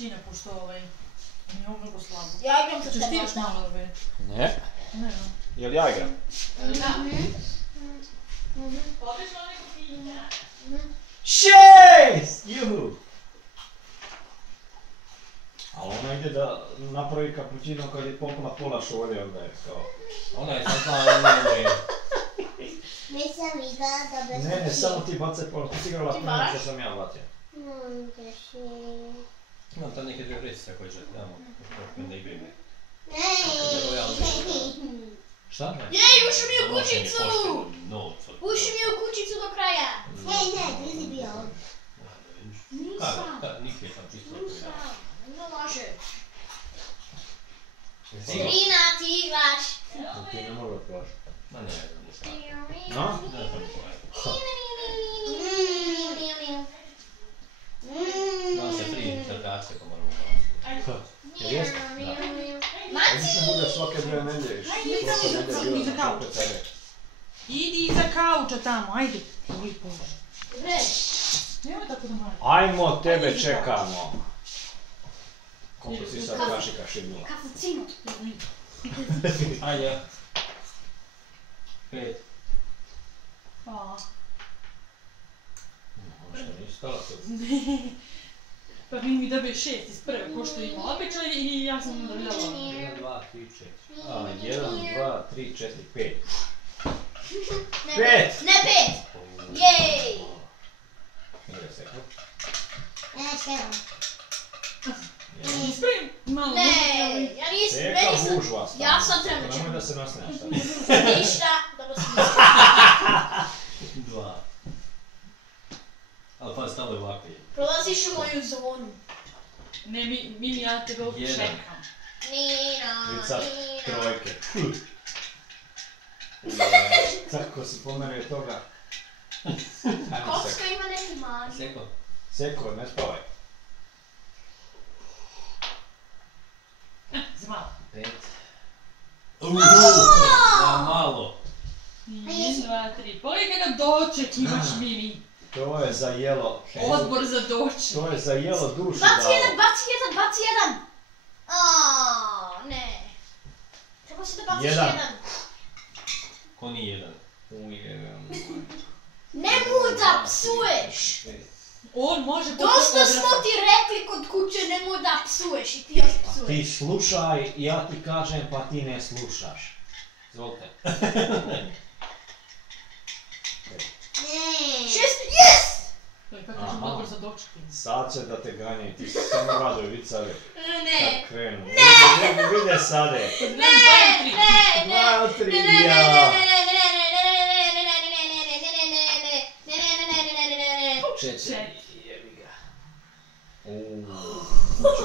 Čina, pošto nije ovo mnogo slabo. Ja igram za Češ ti još tebe. malo, ove? Ne. Ne, Jel ja igram? Da. Obično neko pita. 6! Juhu! Ali ona ide da napravi kapućino kad je pompala pola šolje, onda je kao... Ona je sad znala da nije Nisam igrala da bez Ne, samo ti bacaj pola, ti si igrala Ti prije baš? što sam ja bacio. Imam tam neke dve vreće također, nemamo kako da igraju. Šta? Jej, ušli mi u kućicu! Ušli mi u kućicu do kraja! Hej, ne, ti si bio ovdje. Nisam. Niki je tam čisto. Nisam. Ne laže. Ti? Trina, ti igraš. Ti ne mogu otplašiti. Ma ne znam, nisam. No? Ne znam koja. Znam se 3 interpretacije pa moramo gledati. Jel jest? Obično bude svake 2 nedjelje. Svake nedjelje bilo sam opet sebe. Idi iza kauča tamo, ajde. Oj, Bože. Bre. Nemoj tako da mora. Ajmo, tebe čekamo. Koliko si sad kašika šibnula? Kapucino. Ajde. 5. Hvala. Što nisi stala tu? Pa mi dobije 6 iz prve, ko što ima običaj i ja sam onda vidjela. 1, 2, 3, 4. A, 1, 2, 3, 4, 5. Ne 5! Ne 5! Jej! Igra seko. Ja ševam. Sprem malo. Ne, ja nisam, Seka meni sam... gužva stavno. Ja sam trenutno. Nemoj da se nasneš sad. Ništa, dobro sam 2. Ali pa stalo je ovako je. Prolaziš u moju zonu. Ne, mi ja tebe ovdje Jedan. čekam. Nina, Vicat, Nina. trojke. Tako si pomerio toga. Ajmo Kocka seko. ima neki mani. Seko. Seko, ne spavaj. Zmala. 5. Ja malo. 1, 2, 3. Pogledaj kada doček imaš, Mimi. To je za jelo. Odbor za doček. To je za jelo dušu Baci dao. jedan, baci jedan, baci jedan! Aaaa, ne. Treba si da baciš Jedan. jedan. Ko nije jedan? Nemoj da psuješ! On može... Dosta smo ti rekli kod kuće nemoj da psuješ i ti još psuješ. Ti slušaj, ja ti kažem pa ti ne slušaš. Izvolite. Šest, yes! To je kako kažem odbor za doček. Sad će da te ganje, ti samo raduj, vidi sade. Ne, Kad krenu. Vide sade. ne, 2 od 3, ne, ja. 4. Jebi ga.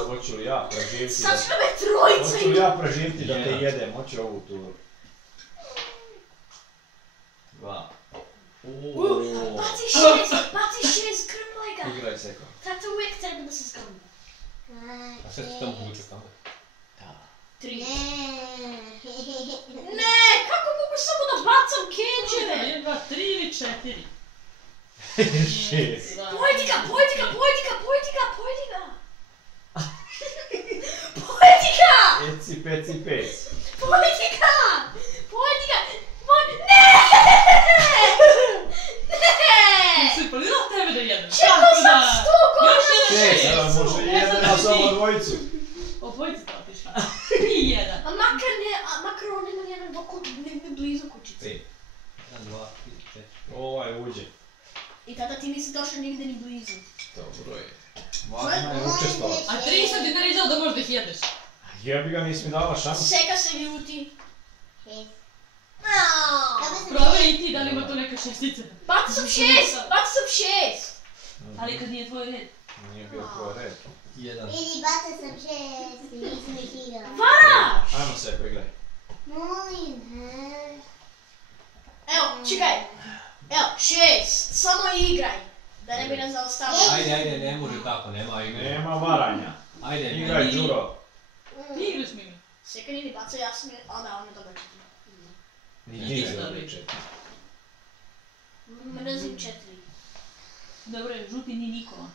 Hoću li ja preživiti Sad da... ću me trojica Hoću li ja preživiti da te jedem, hoću ovu turu. 2. Baci šest, grmlaj ga. Igraj seko. Tata uvijek treba da se zgrmla. A sve ti tamo vuče tamo? Tri. Ne, kako mogu samo da bacam keđeve? 1, 2, 3 ili 4? 6. Pojedi ga, pojedi ga, pojedi ga, pojedi ga, pojedi ga! Pojedi ga! Peci, peci, pec. Pojedi ga! Pojedi ga! Ne! Ne! Si polila tebe da jedem. Čekao sam 100 godina! Šest, evo može jedan na samo dvojicu. Obojica to otišla. I jedan. A makar on nema nijedan dok negdje blizu kućice. 5. 1, 2, 3, 4. Ovaj uđe. I tada ti nisi došao nigdje ni blizu. Dobro je. Važno je učestvovati. A 3 sam ti narizao da možda ih jedeš. Jebi ga, nisi mi dala šansu. Seka se ljuti. Proveri i ti da li ima to neka šestica. Baci sam 6! Baci sam 6! Ali kad nije tvoj red. Nije bio tvoj red. 1. Vidi, baca sam 6 i nisam ih igrala. Vara! Ajmo se prigraj. Molim, Evo, čekaj. Evo, 6. Samo igraj. Da ne bi nas zaostavili. Ajde, ne može tako, nema igre. Nema varanja. Ajde, Igraj, Đuro. Ti igraš, Mimi. Seka nije ni bacao, ja sam je... A da, on je dobro četiri. Ni ti se odliče. Mrzim 4. Dobro je, žuti ni Nikola.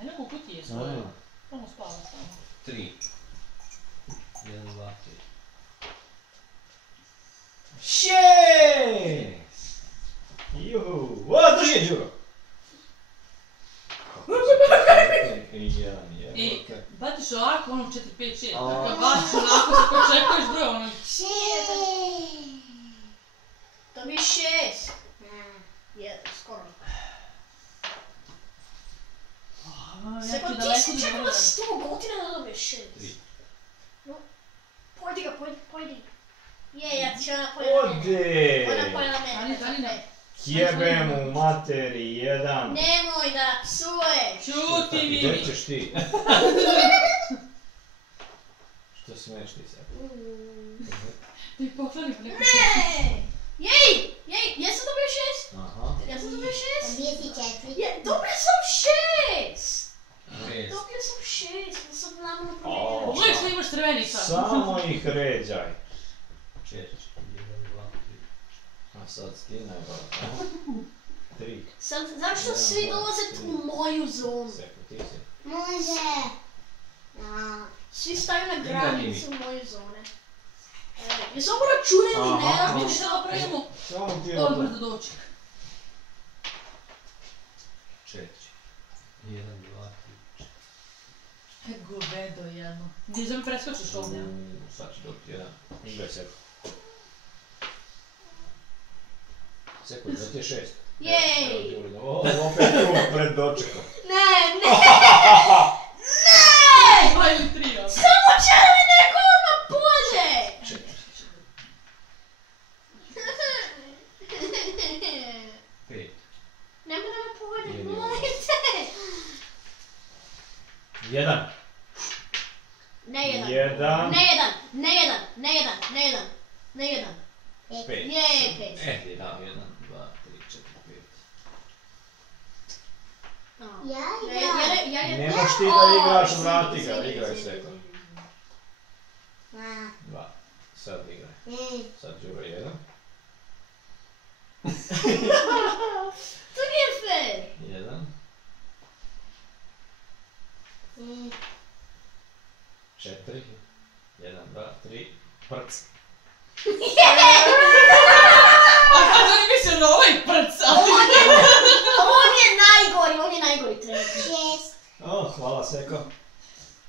Ajde, koliko ti je svoje? Ono spava samo. 3. 1, 2, 3. 6! Juhu! O, drži je, Đuro! Baciš ovako, ono 4, 5, 6. Dakle, baciš onako se počekuješ broj, ono... 6. To bi 6. Skoro. Seko, ti si čekala 100 godina da dobiješ 6. 3. Pojdi ga, pojdi. Ja ti će ona pojela mene. Ode! Ona pojela mene. Dani. Jebem u materi, 1. Nemoj da psuješ. Čuti mi! Gdje ćeš ti? Što smiješ ti sad? Ti pokloni po neko Ne! Jej! Jesam dobio 6? Aha. Jesam dobio 6? Dobio si 4. Dobio sam 6! 6. Dobio sam 6, da sam namjerno O. promijenila. Pogledaj što imaš crveni sad. Samo ih ređaj. 4. 1, 2, 3. A sad ti najbolj. 3. Sad, zašto svi dolaze u moju zonu? Seko, ti si. Može. A, Svi staju na Igra granicu moje zone. Jesu ovo račune ili ne? Aha. Vidiš da napravimo Samo ti odmah odmah. da doći. 4. 1, 2, 3. Govedo jedno. Gdje za mi preskočiš ovdje? Sad ću dobiti 1. Igraj Seko. Seko, da ti je 6. Jej! Opet tu pred dočekom. Ne! Ne! 2 ili 3 ovdje. Samo će da mi neko odmah pođe! 5. Nemoj da me pogodi, Nije, molim te! 1. Ne jedan. Jedan. Ne jedan. Ne jedan. Ne jedan. Ne jedan. Ne jedan. 5. Je, 5. 1, 2, 3, 4, 5. ja igram. Nemoš ti da igraš, vrati ga, igraj Seko. 2. 2. Sad igraj. Sad Đuro 1. To nije fair. 1. 4. 1, 2, 3. Prc. A kad oni mislio na ovaj prc, On je najgori trener. 6. O, hvala Seko.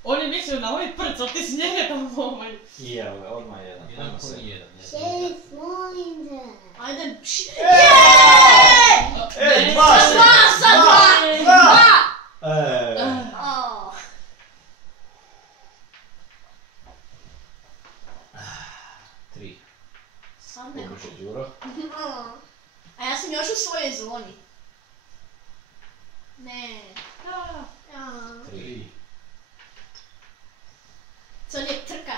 on je mislio na ovaj prc, ali ti si njega tamo ovaj. I evo, odmah 1. 1 po 1. 6, molim te. Ajde, Ne, 2 sad Dva! Oh. 3. Sad neko. Ubiše Đuro. A ja sam još u svojoj zoni. Ne. 3. Sad je trka.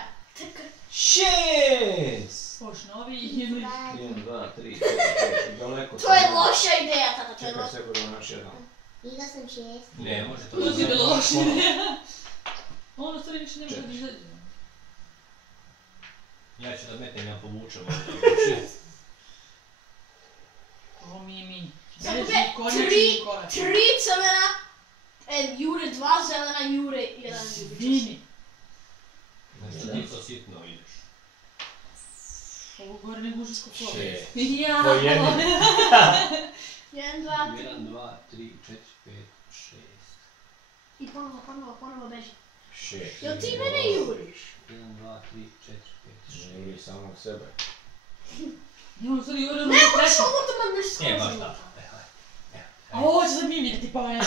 6. Poš novi ili... 1, 2, 3, 4, 5. Daleko. To je loša ideja, tata, to je Čekaj loša. Seko da imaš 1. Igrao sam 6. Ne, može to To ti je bilo da loša ideja. Ono stvari više ne može da 4. izađe. Ja ću da metem, ja povučem. Ovo mi je mi. Sad Beži dobije konjačni korak. 3 crvena, Jure 2 zelena, Jure 1 ljubičast. Vini. Znači ti to sitno ideš. Ovo gore ne gužiš ko kola. 6. Ja. Po jednom. 1, 2, 1, 2, 3, 4, 5, 6. i ponovo beži. 6. Jel ti mene juriš? 1, 2, 3, 4, 5, 6. Juri samog sebe. Ja, u stvari Jure Ne, ono baš treći. ovo da me ne E, baš skozi. tako. A ovo će za Mimi da ti paja.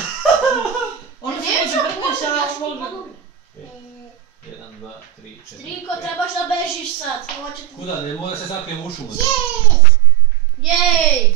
Ono se može vrtiš, a ja ću mogu... 1, 2, 3, 4, 5. Triko, trebaš da bežiš sad. Ovo će ti... Kuda, ne mora se sakrijem u šumu. Jej!